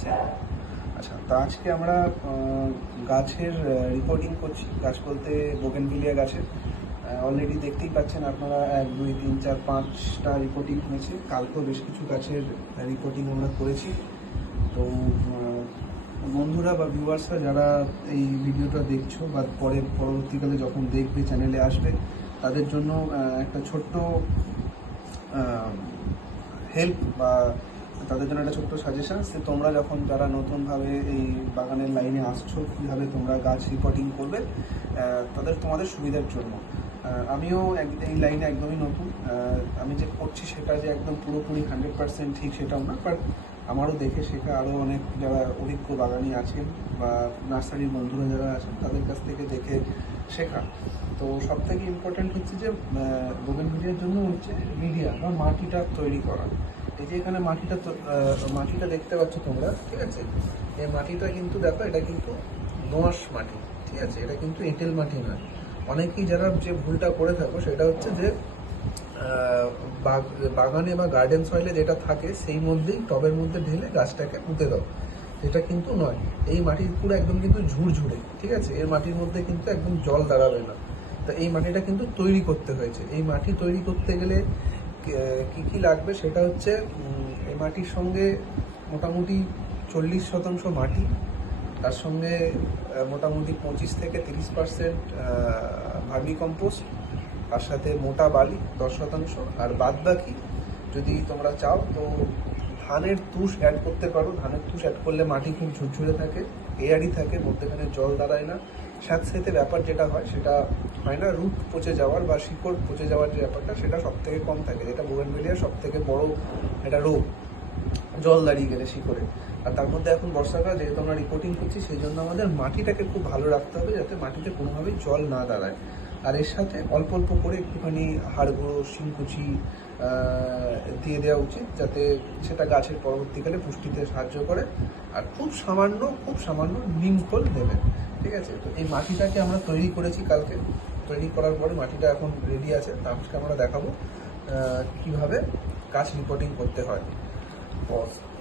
হয়েছে। আচ্ছা, তো আজকে আমরা গাছের রিপোর্টিং করছি। গাছ বলতে বোগেনভিলিয়া গাছের। অলরেডি দেখতেই পাচ্ছেন আপনারা 1, 2, 3, 4, 5টা রিপোর্টিং হয়েছে। কালকেও বেশ কিছু গাছের রিপোর্টিং আমরা করেছি। তো বন্ধুরা বা ভিউয়ার্সরা যারা এই ভিডিওটা দেখছো বা পরবর্তীকালে যখন দেখবে চ্যানেলে আসবে, তাদের জন্য একটা ছোট্ট হেল্প বা তাদের জন্য একটা ছোট্ট সাজেশন যে তোমরা যখন যারা নতুনভাবে এই বাগানের লাইনে আসছো, কীভাবে তোমরা গাছ রিপোর্টিং করবে তোমাদের সুবিধার জন্য। আমিও এই লাইনে একদমই নতুন। আমি যে করছি সেটা যে একদম পুরোপুরি 100% ঠিক সেটাও না, বাট আমারও দেখে শেখা আরও অনেক যারা অভিজ্ঞ বাগানি আছেন বা নার্সারির বন্ধুরা যারা আছেন তাদের কাছ থেকে দেখে শেখা। তো সব থেকে ইম্পর্টেন্ট হচ্ছে যে বোগেনভিলিয়ার জন্য হচ্ছে মিডিয়া বা মাটিটা তৈরি করা। এই যে এখানে মাটিটা দেখতে পাচ্ছ তোমরা, ঠিক আছে? এই মাটিটা কিন্তু দেখো, এটা কিন্তু দোআঁশ মাটি, ঠিক আছে? এটা কিন্তু এঁটেল মাটি নয়। অনেকেই যারা যে ভুলটা করে থাকো সেটা হচ্ছে যে বাগানে বা গার্ডেন সয়েলে যেটা থাকে সেই মধ্যেই টবের মধ্যে ঢেলে গাছটাকে পুঁতে দাও। এটা কিন্তু নয়। এই মাটির পুরো একদম কিন্তু ঝুরঝুরে, ঠিক আছে? এর মাটির মধ্যে কিন্তু একদম জল দাঁড়াবে না। তো এই মাটিটা কিন্তু তৈরি করতে হয়েছে। এই মাটি তৈরি করতে গেলে কি কি লাগবে সেটা হচ্ছে এই মাটির সঙ্গে মোটামুটি 40% মাটি, তার সঙ্গে মোটামুটি 25 থেকে 30% ভার্মি কম্পোস্ট, তার সাথে মোটা বালি 10%, আর বাদ বাকি যদি তোমরা চাও তো ধানের তুষ অ্যাড করতে পারো। ধানের তুষ অ্যাড করলে মাটি খুব ঝুরঝুরে থাকে, এয়ারি থাকে, মধ্যেখানে জল দাঁড়ায় না। স্যাঁতস্যাঁতে ব্যাপার যেটা হয় সেটা হয় না, রুট পচে যাওয়ার বা শিকড় পচে যাওয়ার যে ব্যাপারটা সেটা সব থেকে কম থাকে, যেটা বোগেনভিলিয়ার সব থেকে বড় একটা রোগ, জল দাঁড়িয়ে গেলে শিকড়ে। আর তার মধ্যে এখন বর্ষাকাল, যেহেতু আমরা রিপোর্টিং করছি, সেই জন্য আমাদের মাটিটাকে খুব ভালো রাখতে হবে যাতে মাটিতে কোনোভাবেই জল না দাঁড়ায়। আর এর সাথে অল্প অল্প করে একটুখানি হাড় গুঁড়ো, শিংকুচি দিয়ে দেওয়া উচিত, যাতে সেটা গাছের পরবর্তীকালে পুষ্টিতে সাহায্য করে। আর খুব সামান্য নিমখোল দেবেন, ঠিক আছে? তো এই মাটিটাকে আমরা তৈরি করেছি কালকে। তৈরি করার পরে মাটিটা এখন রেডি আছে। আজকে আমরা দেখাবো কিভাবে গাছ রিপোর্টিং করতে হয়।